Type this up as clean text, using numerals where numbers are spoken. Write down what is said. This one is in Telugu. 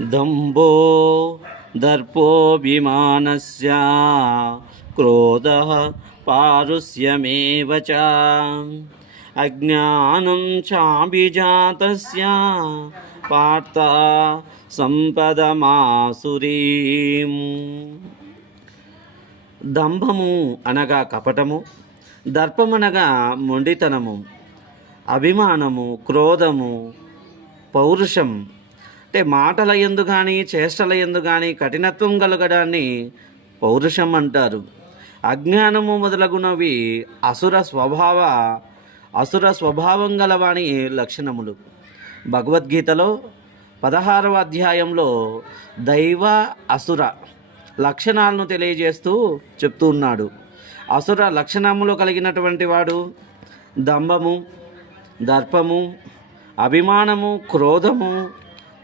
దంభో దర్పోభిమానస్య క్రోధః పారుష్యమేవ చ అజ్ఞానం చాభిజాతస్య పార్థ సంపదమాసురీం. దంభము అనగా కపటము, దర్పమనగా మొండితనము, అభిమానము, క్రోధము, పౌరుషం అంటే మాటల యందు కానీ చేష్టల యందు కానీ కఠినత్వం కలగడాన్ని పౌరుషం అంటారు. అజ్ఞానము మొదలగునవి అసుర స్వభావం గలవాని లక్షణములు. భగవద్గీతలో 16వ అధ్యాయంలో దైవ అసుర లక్షణాలను తెలియజేస్తూ చెప్తూ ఉన్నాడు. అసుర లక్షణములు కలిగినటువంటి వాడు దంభము, దర్పము, అభిమానము, క్రోధము,